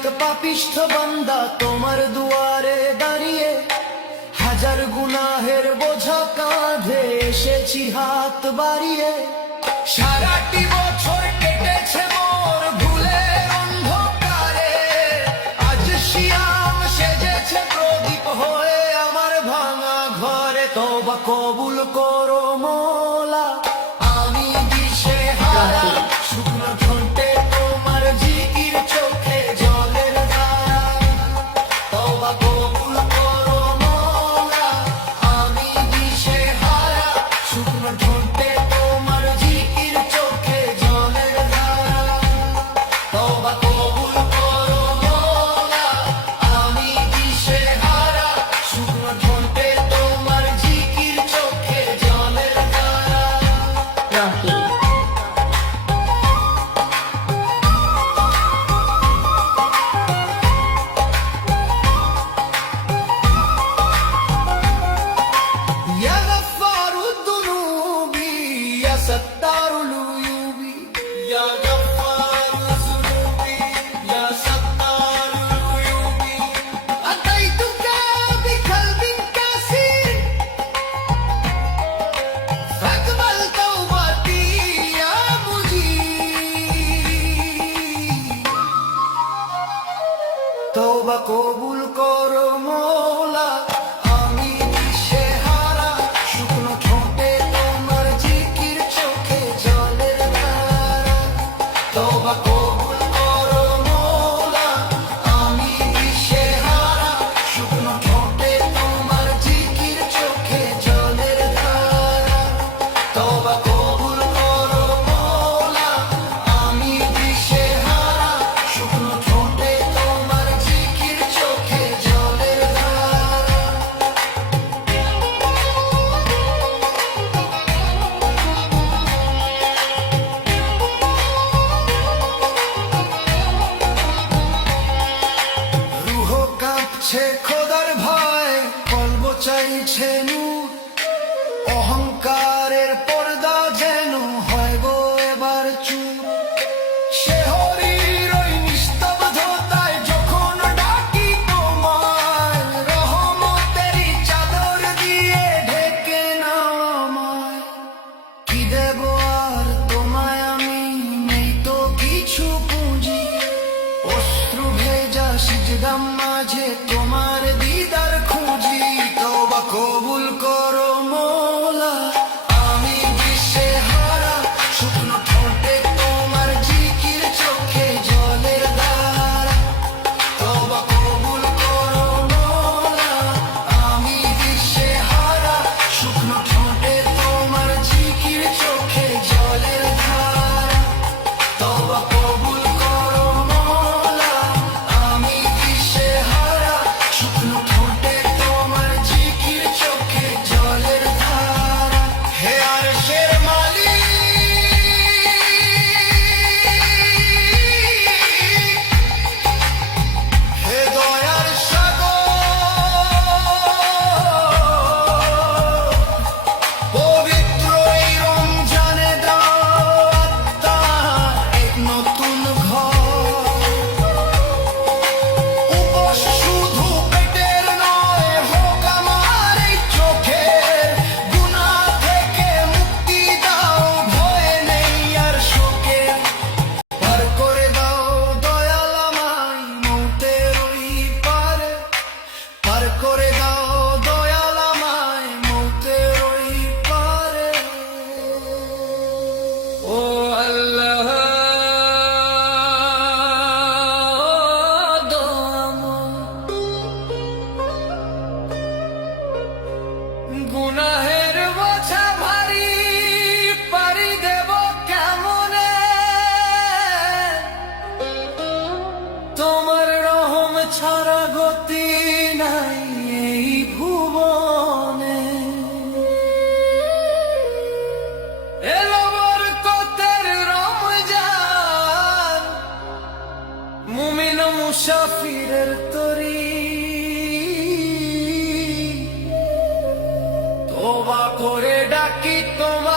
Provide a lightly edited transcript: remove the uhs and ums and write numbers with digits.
এক পাপিষ্ঠ বান্দা তোমার দুয়ারে দাঁড়িয়ে, হাজার গুনাহের বোঝা কাঁধে এসেছি হাত বাড়িয়ে। সারাটি বছর কেটেছে মোর ভুলের অন্ধকারে, আজ শিয়াম সেজেছে প্রদীপ হয়ে আমার ভাঙা ঘরে। তওবা কবুল করো মোলা, আমি দিশেহারা, শুকনো ঠোঁটে তোমার জিকির, চোখে জলের ধারা। তওবা কবুল করো মোলা, আমি দিশেহারা, শুকনো ঠোঁটে তোমার জিকির, চোখে জলের ধারা। তওবা কবুল করো মোলা, আমি দিশেহারা, শুকনো ঠোঁটে তোমার জিকির, চোখে জলের ধারা। রকি يا غفار الذنوب يا ستار العيوب، يا غفار الذنوب يا ستار العيوب، أتيتك بقلب كسير فاقبل توبتي يا مجيب। তওবা কবুল করো মোলা, আমি দিশেহারা, শুকনো ঠোঁটে তোমার জিকির, চোখে জলের ধারা। তওবা কবুল করো মোলা, আমি দিশেহারা, শুকনো ঠোঁটে তোমার জিকির, চোখে জলের ধারা। তওবা কবুল করো মোলা, আমি দিশেহারা, শুকনো ঠোঁটে তোমার জিকির, চোখে জলের ধারা। রুহ কাঁপছে খোদার ভয়, কলব চাইছে নূর, অহংকারের পর্দা যেন হয় গো এবার চুর। শেহরির ওই নিস্তব্ধতায় যখন ডাকি তোমায়, রহমতেরই চাদর দিয়ে ঢেকে নাও আমায়। কি দেব আর তোমায় আমি, নেই তো কিছু পুঁজি, অশ্রু ভেজা সিজদার মাঝে তোমার দিদার খুঁজি। তওবা কবুল করো মোলা, আমি দিশেহারা, শুকনো ঠোঁটে তোমার জিকির, চোখে জলের ধারা। তওবা কবুল করো মোলা, আমি দিশেহারা, শুকনো ঠোঁটে তোমার জিকির, চোখে জলের ধারা। তওবা কবুল করো মোলা, আমি দিশেহারা, শুকনো ঠোঁটে তোমার জিকির, চোখে জলের ধারা। হে আরশের মালিক, হে দয়ার সাগর, পবিত্র এই রমজানে দাও আত্মার এক নতুন ঘর। উপোস শুধু পেটের নয়, হোক আমার এই চোখের, গুনাহ থেকে মুক্তি দাও, ভয় নেই আর শোকের। পার করে দাও দয়াল আমায় মৌতের ওই পারে, পার করে দাও দয়াল আমায় মৌতের ওই পারে। ও আল্লাহ গুনাহের বোঝা ভারী, পারি দেব কেমনে, তোমার রহম ছাড়া গতি নাই এই ভুবনে। এলো বরকতের রমজান, মুমিন মুসাফিরের তরি, তওবা করে ডাকি তোমার